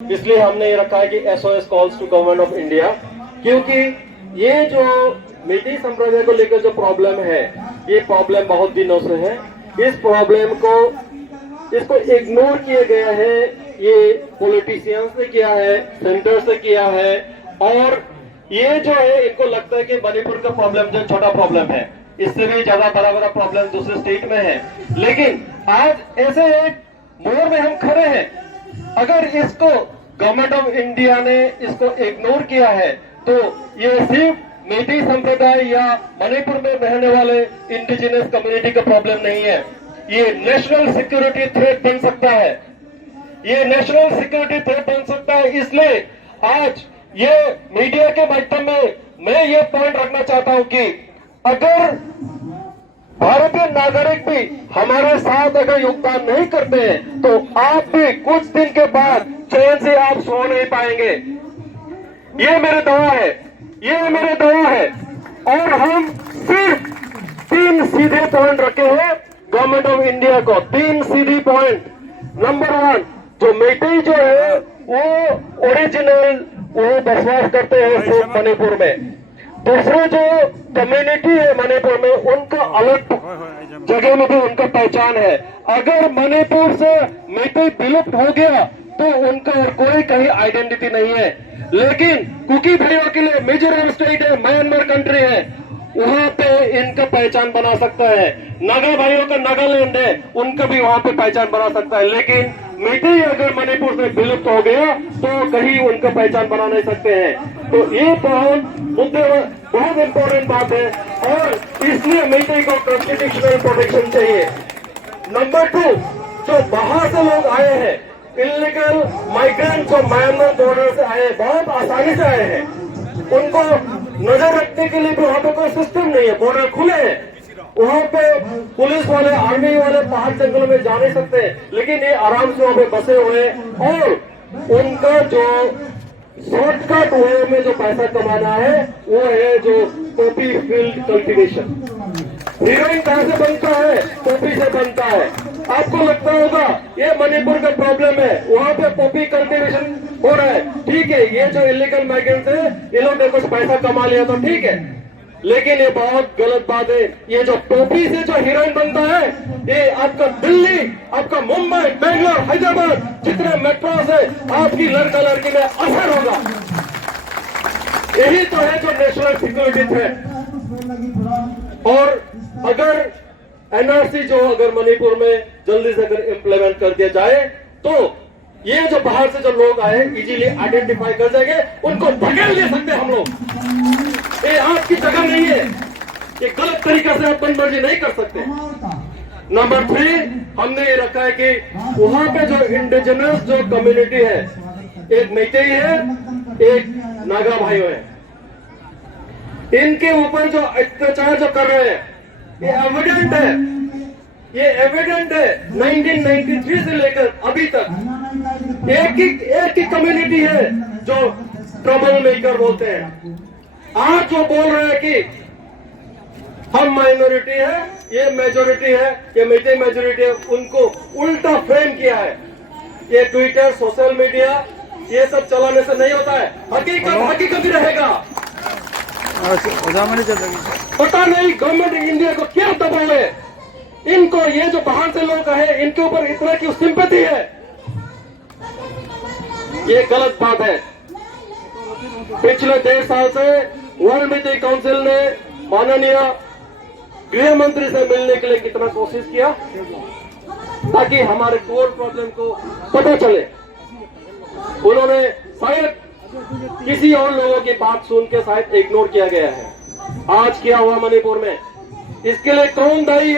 इसलिए हमने ये रखा है कि SOS calls to government of India, क्योंकि ये जो मेटी संप्रदाय को लेकर जो प्रॉब्लम है, ये प्रॉब्लम बहुत दिनों से है। इस प्रॉब्लम को इसको इग्नोर किया गया है, ये पॉलिटिशियंस ने किया है, सेंटर से किया है, और ये जो है इनको लगता है कि मणिपुर का प्रॉब्लम जो छोटा प्रॉब्लम है, इससे भी ज्यादा बड़ा बड़ा प्रॉब्लम दूसरे स्टेट में है। लेकिन आज ऐसे एक मोड़ में हम खड़े हैं, अगर इसको गवर्नमेंट ऑफ इंडिया ने इसको इग्नोर किया है तो ये सिर्फ मेटी संप्रदाय या मणिपुर में रहने वाले इंडिजिनस कम्युनिटी का प्रॉब्लम नहीं है, ये नेशनल सिक्योरिटी थ्रेट बन सकता है, ये नेशनल सिक्योरिटी थ्रेट बन सकता है। इसलिए आज ये मीडिया के माध्यम में मैं ये पॉइंट रखना चाहता हूं कि अगर भारतीय नागरिक भी हमारे साथ अगर योगदान नहीं करते हैं तो आप भी कुछ दिन के बाद चैन से आप सो नहीं पाएंगे। ये मेरे दावा है, ये मेरे दावा है। और हम सिर्फ 3 सीधे पॉइंट रखे हैं गवर्नमेंट ऑफ इंडिया को, 3 सीधी पॉइंट। नंबर 1, जो मेटी जो है वो ओरिजिनल वो बसवास करते हैं सिर्फ मणिपुर में। दूसरे जो कम्युनिटी है मणिपुर में, उनका अलग जगह में भी उनका पहचान है। अगर मणिपुर से मेटी विलुप्त हो गया तो उनका और कोई कहीं आइडेंटिटी नहीं है। लेकिन कुकी भाइयों के लिए मिजोरम स्टेट है, म्यांमार कंट्री है, वहां पे इनका पहचान बना सकता है। नागा भाइयों का नागालैंड है, उनका भी वहां पे पहचान बना सकता है। लेकिन मेटी अगर मणिपुर से विलुप्त हो गया तो कहीं उनका पहचान बना नहीं सकते हैं। तो ये बहुत इंपॉर्टेंट बात है, और इसलिए मेटी को कॉन्स्टिट्यूशनल प्रोटेक्शन चाहिए। नंबर 2, जो बाहर से लोग आए हैं, इलीगल माइग्रेंट जो म्यांमार बॉर्डर से आए, बहुत आसानी से आए हैं, उनको नजर रखने के लिए भी वहां पे कोई सिस्टम नहीं है। बॉर्डर खुले हैं, वहां पे पुलिस वाले, आर्मी वाले पहाड़ जंगलों में जा नहीं सकते, लेकिन ये आराम से वहां पे बसे हुए हैं। और उनका जो शॉर्टकट वे में जो पैसा कमाना है वो है जो पॉपी फील्ड कल्टीवेशन। हीरोइन कहां से बनता है? पॉपी से बनता है। आपको लगता होगा ये मणिपुर का प्रॉब्लम है, वहां पे पॉपी कल्टीवेशन हो रहा है, ठीक है, ये जो इलीगल माइग्रेंट्स है ये लोग ने कुछ पैसा कमा लिया तो ठीक है, लेकिन ये बहुत गलत बात है। ये जो पॉपी से जो हीरोइन बनता है, ये आपका दिल्ली, आपका मुंबई, बेंगलोर, हैदराबाद जितने मेट्रोस है, आपकी लड़का लड़की में असर होगा। यही तो है जो नेशनल सिक्योरिटी थ्रेट। और अगर NRC जो अगर मणिपुर में जल्दी से अगर इम्प्लीमेंट कर दिया जाए तो ये जो बाहर से जो लोग आए इजीली आइडेंटिफाई कर जाएंगे, उनको धकेल दे सकते हैं हम लोग। ये आपकी जगह नहीं है, ये गलत तरीके से आप मनमर्जी नहीं कर सकते। नंबर 3, हमने ये रखा है कि वहां पे जो इंडिजिनस जो कम्युनिटी है, एक मेइतेई है, एक नागा भाइयों है, इनके ऊपर जो अत्याचार जो कर रहे हैं ये एविडेंट है, ये एविडेंट है। 1993 से लेकर अभी तक एक ही कम्युनिटी है जो ट्रबल मेकर बोलते हैं। आज जो बोल रहे हैं कि हम माइनॉरिटी है, ये मेजोरिटी है, ये मेजोरिटी मेजोरिटी है, उनको उल्टा फ्रेम किया है। ये ट्विटर, सोशल मीडिया, ये सब चलाने से नहीं होता है। हकीकत ही रहेगा। पता नहीं गवर्नमेंट इंडिया को क्या दबाव है, इनको ये जो बाहर से लोग है इनके ऊपर इतना की सिंपैथी है, ये गलत बात है। पिछले 1.5 साल से वर्ल्ड मेटी काउंसिल ने माननीय गृह मंत्री से मिलने के लिए कितना कोशिश किया ताकि हमारे कोर प्रॉब्लम को पता चले। उन्होंने शायद किसी और लोगों की बात सुन के शायद इग्नोर किया गया है। आज क्या हुआ मणिपुर में, इसके लिए कौन दायी है?